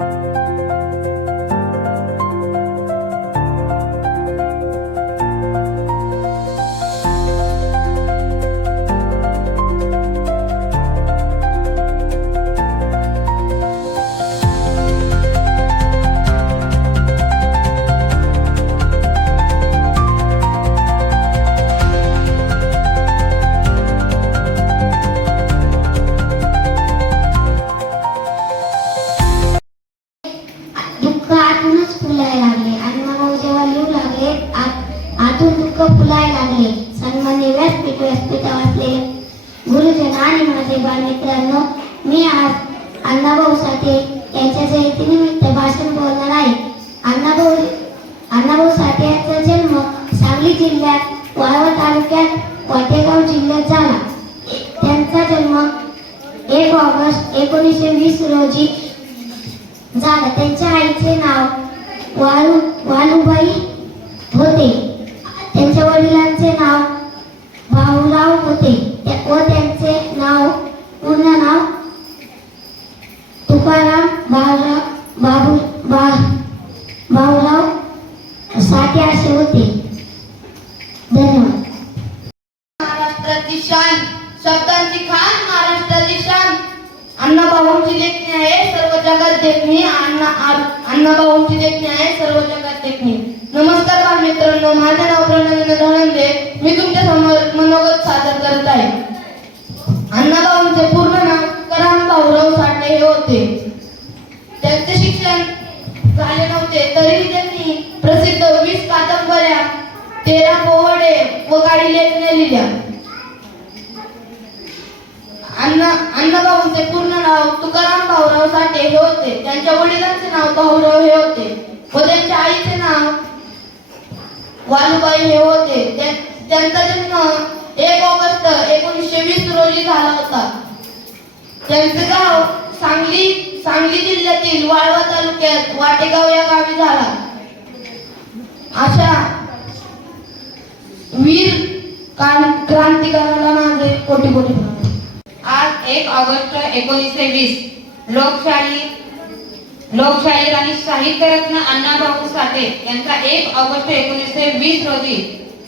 you फुलाय लागले. सन्मान्य व्यासपीठ व्यासपीठा वाचले. गुरुजन आणि माझे बालमित्रांनो मी आज अण्णाभाऊ साठे यांच्या जयंतीनिमित्त भाषण बोलणार आहे. अण्णाभाऊ अण्णाभाऊ साठे यांचा जन्म सांगली जिल्ह्यात वाळवा तालुक्यात वाटेगाव जिल्ह्यात झाला. त्यांचा जन्म एक ऑगस्ट एकोणीसशे वीस रोजी झाला. त्यांच्या आईचे नाव वालू वालूबाई होते. त्यांच्या वडिलांचे नाव भाऊराव होते. व त्यांचे नाव पूर्ण नाव तुकाराम बाळराव बाबू बा भाऊराव साठे असे होते. धन्यवाद. महाराष्ट्राची शान शब्दांची खान महाराष्ट्राची शान. अण्णाभाऊंची देखणी आहे सर्व जगात देखणी. अण्णा आ- अण्णाभाऊंची देखणी आहे सर्व जगात देखणी. नमस्कार बालमित्रांनो माझे नाव प्रणवीन धनंजय मी तुमच्यासमोर मनोगत सादर करत आहे. अण्णाभाऊंचे पूर्ण नाव तुकाराम भाऊराव साठे हे होते. त्यांचे शिक्षण झाले नव्हते तरीही त्यांनी प्रसिद्ध वीस कादंबऱ्या तेरा पोवडे व गाडी लेखने लिहिल्या. अण्णा अण्णाभाऊंचे पूर्ण नाव तुकाराम भाऊराव साठे हे होते. त्यांच्या वडिलांचे नाव भाऊराव हे होते. व त्यांच्या आईचे नाव वालुबाई हे होते. त्यांचा जन्म एक ऑगस्ट एकोणीसशे वीस रोजी झाला होता. त्यांचे गाव सांगली सांगली जिल्ह्यातील वाळवा तालुक्यात वाटेगाव या गावी झाला. अशा वीर क्रां- क्रांतिकारकाला माझे कोटी कोटी आज एक ऑगस्ट एकोणीसशे वीस. लोकशाही लोकशाहीर आणि साहित्यरत्न अण्णाभाऊ साठे यांचा एक ऑगस्ट एकोणीसशे वीस रोजी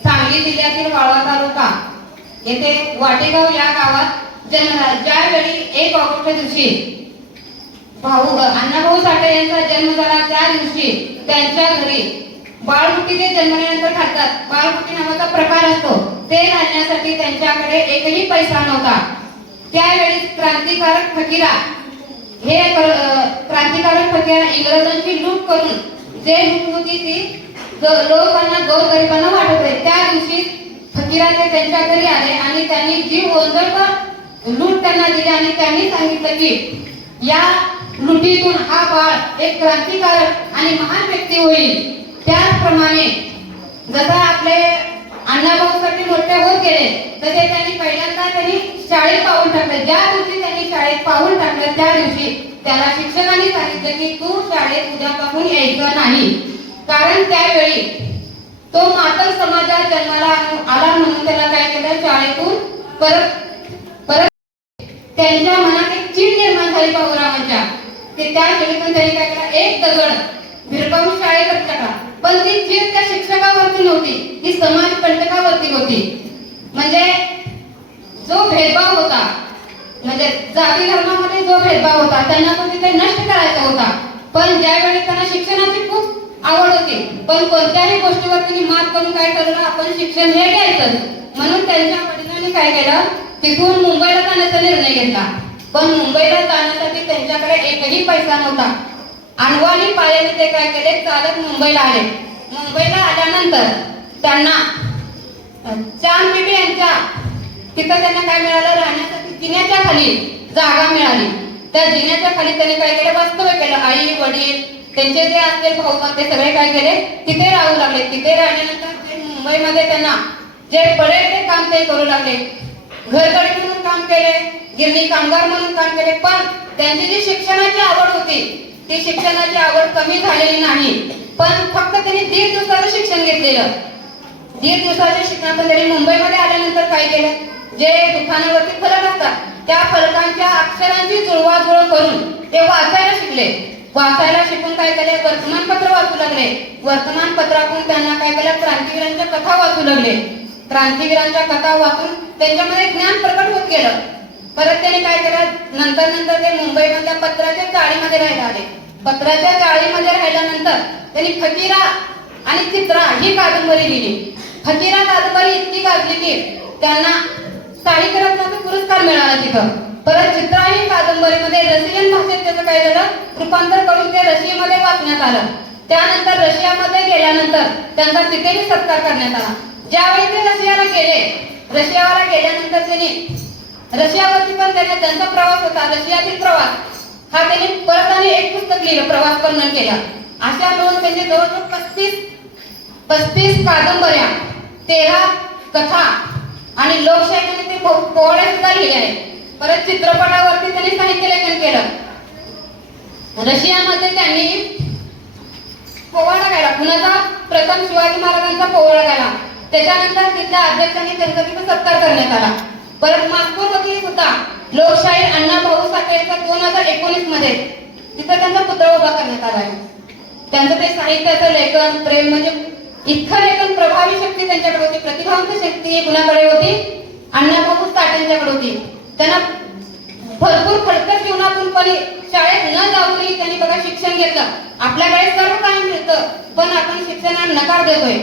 सांगली जिल्ह्यातील वाळवा तालुका येथे वाटेगाव या गावात जन्म ज्यावेळी एक ऑगस्ट दिवशी भाऊ अण्णाभाऊ साठे यांचा जन्म झाला त्या दिवशी त्यांच्या घरी बाळमुठी जे जन्मल्यानंतर खातात बाळमुठी नावाचा प्रकार असतो. ते घालण्यासाठी त्यांच्याकडे एकही पैसा नव्हता. त्यावेळी क्रांतिकारक फकीरा हे क्रांतिकारक प्रक्रिया इंग्रजांची लूट करून जे लूट होती ती लोकांना लोकांना गोरगरिबांना वाटत होते त्या दिवशी फकीराचे त्यांच्या घरी आले आणि त्यांनी जी ओंजळ लूट त्यांना दिली आणि त्यांनी सांगितलं की या लुटीतून हा बाळ एक क्रांतिकारक आणि महान व्यक्ती होईल. त्याचप्रमाणे जसा आपले अण्णाभाऊसाठी मोठे होत गेले. तसे त्यांनी पहिल्यांदा त्यांनी शाळेत पाऊल टाकलं. ज्या दिवशी त्यांनी शाळेत पाऊल टाकलं त्या दिवशी त्याला शिक्षकांनी सांगितलं की तू शाळेत उद्यापासून यायचं नाही. कारण त्यावेळी तो मातंग समाजात जन्माला आला म्हणून त्याला काय केलं? शाळेतून परत परत त्यांच्या मनात एक चीड निर्माण झाली भाऊरावांच्या ते त्या वेळी पण त्यांनी काय केलं? एक दगड विरपाऊन शाळेत टाकला पण ती चीड त्या शिक्षकावरती नव्हती ती समाज कंटकावरती होती. म्हणजे जो भेदभाव होता म्हणजे जाती धर्मामध्ये जो भेदभाव होता त्यांना तो तिथे नष्ट करायचा होता. पण ज्यावेळी त्यांना शिक्षणाची खूप आवड होती पण कोणत्याही गोष्टीवर त्यांनी मात करून काय करणार आपण शिक्षण हे घ्यायचं म्हणून त्यांच्या वडिलांनी काय केलं तिथून मुंबईला जाण्याचा निर्णय घेतला. पण मुंबईला जाण्यासाठी त्यांच्याकडे एकही पैसा नव्हता. अनवाणी पायाने ते काय केले? चालत मुंबईला आले. मुंबईला आल्यानंतर त्यांना चांद बिबी यांच्या तिथं त्यांना काय मिळालं? राहण्यासाठी जिन्याच्या खाली जागा मिळाली. त्या जिन्याच्या खाली त्यांनी काय केलं? वास्तव्य केलं. आई वडील त्यांचे जे असले भाऊ ते सगळे काय केले? तिथे राहू लागले. तिथे राहिल्यानंतर ते मुंबईमध्ये त्यांना जे पडेल ते काम ते करू लागले. घरकडे म्हणून काम केले गिरणी कामगार म्हणून काम केले. पण त्यांची जी शिक्षणाची आवड होती ती शिक्षणाची आवड कमी झालेली नाही. पण फक्त त्यांनी दीड दिवसाचं शिक्षण घेतलेलं. दीड दिवसाच्या शिक्षणात त्यांनी मुंबईमध्ये आल्यानंतर काय केलं? जे दुकानावरती फलक असतात त्या फलकांच्या अक्षरांची जुळवाजुळव करून ते वाचायला शिकले. वाचायला शिकून काय केले? वर्तमानपत्र वाचू लागले. वर्तमानपत्रातून त्यांना काय केलं? क्रांतीवीरांच्या कथा वाचू लागले. क्रांतीवीरांच्या कथा वाचून त्यांच्यामध्ये ज्ञान प्रकट होत गेलं. परत त्यांनी काय केलं? नंतर नंतर ते मुंबईमधल्या पत्राच्या चाळीमध्ये राहायला आले. पत्राच्या चाळीमध्ये राहिल्यानंतर त्यांनी फकीरा आणि चित्रा ही कादंबरी लिहिली. फकीरा कादंबरी इतकी गाजली की त्यांना साहित्य रत्नाचा पुरस्कार मिळाला तिथं. परत चित्रा ही कादंबरीमध्ये रशियन भाषेत त्याचं काय झालं? रूपांतर करून ते रशियामध्ये वाचण्यात आलं. त्यानंतर रशियामध्ये गेल्यानंतर त्यांचा तिथेही सत्कार करण्यात आला. ज्यावेळी ते रशियाला गेले रशियाला गेल्यानंतर त्यांनी रशियावरती पण त्यांना त्यांचा प्रवास होता रशियातील प्रवास. हा त्यांनी परत आणि एक पुस्तक लिहिलं प्रवास वर्णन केला. अशा मिळून त्यांनी जवळजवळ पस्तीस पस्तीस कादंबऱ्या तेरा कथा आणि लोकशाहीमध्ये ते पो- सुद्धा लिहिले आहेत. परत चित्रपटावरती त्यांनी साहित्य लेखन केलं. रशियामध्ये त्यांनी पोवाडा गायला कुणाचा प्रथम शिवाजी महाराजांचा पोवाडा गायला त्याच्यानंतर तिथल्या अध्यक्षांनी त्यांचा तिथे सत्कार करण्यात आला. परत मास्को मध्ये सुद्धा लोकशाही अण्णा भाऊ साखरेचा दोन हजार एकोणीसमध्ये तिथं त्यांचा पुतळा उभा करण्यात आला आहे. त्यांचं ते साहित्याचं लेखन प्रेम म्हणजे इतकं लेखन प्रभावी शक्ती त्यांच्याकडे होती प्रतिभावंत शक्ती कुणाकडे होती? अण्णाभाऊ साठेंच्याकडे होती. त्यांना भरपूर खडतर जीवनातून पण शाळेत न जाऊनही त्यांनी बघा शिक्षण घेतलं. आपल्याकडे सर्व काही मिळतं पण आपण शिक्षणाला नकार देतोय.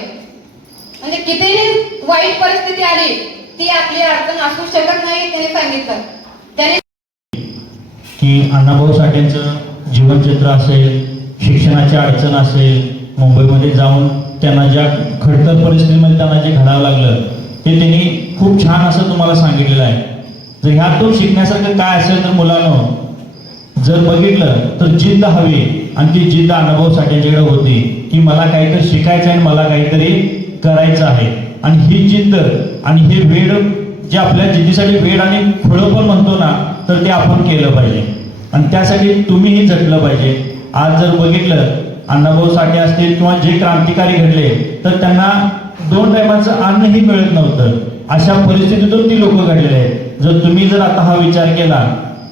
म्हणजे कितीही वाईट परिस्थिती आली ती आपली अडचण असू शकत नाही त्यांनी सांगितलं. की अण्णाभाऊ साठेंचं जीवनचित्र असेल शिक्षणाची अडचण असेल मुंबईमध्ये जाऊन त्यांना ज्या खडतर परिस्थितीमध्ये त्यांना जे घडावं लागलं ते त्यांनी खूप छान असं तुम्हाला सांगितलेलं आहे. तर ह्यातून शिकण्यासारखं काय असेल तर मुलांनो जर बघितलं तर जिद्द हवी आणि ती जिद्द अनुभव साठ्यांच्याकडे होती की मला काहीतरी शिकायचं आहे आणि मला काहीतरी करायचं आहे. आणि ही जिद्द आणि हे वेळ जे आपल्या जिद्दीसाठी वेळ आणि फळं पण म्हणतो ना तर ते आपण केलं पाहिजे. आणि त्यासाठी तुम्हीही झटलं पाहिजे. आज जर बघितलं अण्णाभाऊ साठे असतील किंवा जे क्रांतिकारी घडले तर त्यांना दोन टायमाचं अन्नही मिळत नव्हतं. अशा परिस्थितीतून ती लोक घडलेले आहेत. जर तुम्ही जर आता हा विचार केला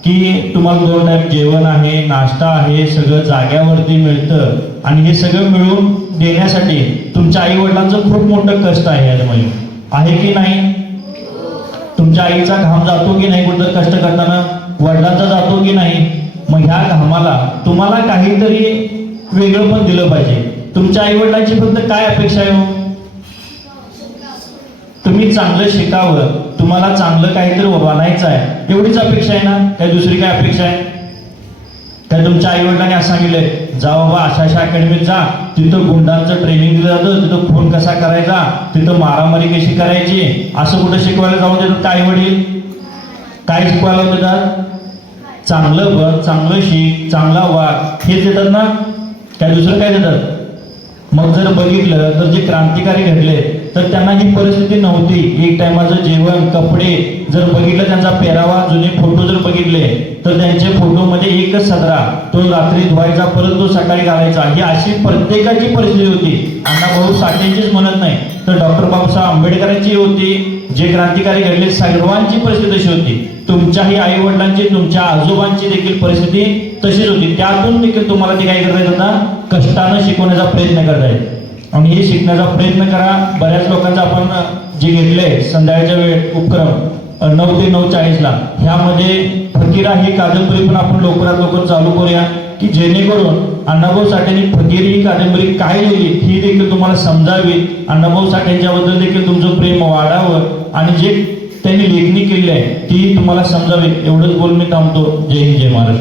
की तुम्हाला दोन टाईम जेवण आहे नाश्ता आहे सगळं जाग्यावरती मिळतं आणि हे सगळं मिळून देण्यासाठी तुमच्या आई वडिलांचं खूप मोठं कष्ट आहे यामध्ये आहे की नाही? तुमच्या आईचा घाम जातो की नाही कुठं कष्ट करताना? वडिलांचा जातो की नाही? मग ह्या घामाला तुम्हाला काहीतरी वेगळं पण दिलं पाहिजे. तुमच्या आई वडिलांची फक्त काय अपेक्षा आहे हो? तुम्ही चांगलं शिकावं. तुम्हाला चांगलं काहीतरी बनायचं आहे. एवढीच अपेक्षा आहे ना? काही दुसरी काय अपेक्षा आहे? काय तुमच्या आई वडिलांनी असं सांगितलं जा बाबा अशा अशा अकॅडमीत जा. तिथं गुंडांचं ट्रेनिंग दिलं जातं. तिथं फोन कसा करायचा? तिथं मारामारी कशी करायची? असं कुठं शिकवायला जाऊन देतात आई वडील काय शिकवायला देतात चांगलं बघ चांगलं शिक चांगला वाग. हे देतात ना? काय दुसरं काय देतात? मग जर बघितलं तर जे क्रांतिकारी घडले तर त्यांना ही परिस्थिती नव्हती एक टायमाचं जेवण कपडे जर बघितलं त्यांचा पेरावा जुने फोटो जर बघितले तर त्यांचे फोटोमध्ये एकच सदरा तो रात्री धुवायचा परत तो सकाळी घालायचा. ही अशी प्रत्येकाची परिस्थिती होती. अण्णाभाऊ साठेंचीच म्हणत नाही. तर डॉक्टर बाबासाहेब आंबेडकरांची होती. जे क्रांतिकारी घडले सर्वांची परिस्थिती तशी होती. तुमच्याही आई वडिलांची तुमच्या आजोबांची देखील परिस्थिती तशीच होती. त्यातून देखील तुम्हाला ते काय करतायत आता कष्टानं शिकवण्याचा प्रयत्न करता येईल आणि हे शिकण्याचा प्रयत्न करा. बऱ्याच लोकांचा आपण जे घेतले संध्याकाळच्या वेळ उपक्रम नऊ ते नऊ चाळीसला ह्यामध्ये फकीरा ही कादंबरी पण आपण लवकरात लवकर चालू करूया. की जेणेकरून अण्णाभाऊ साठेंनी फकीर ही कादंबरी काय लिहिली ही देखील तुम्हाला समजावी. अण्णाभाऊ साठेंच्याबद्दल देखील तुमचं प्रेम वाढावं. आणि जे त्यांनी लेखणी केली आहे ती तुम्हाला समजावी. एवढंच बोलून मी थांबतो. जय हिंद जय महाराष्ट्र.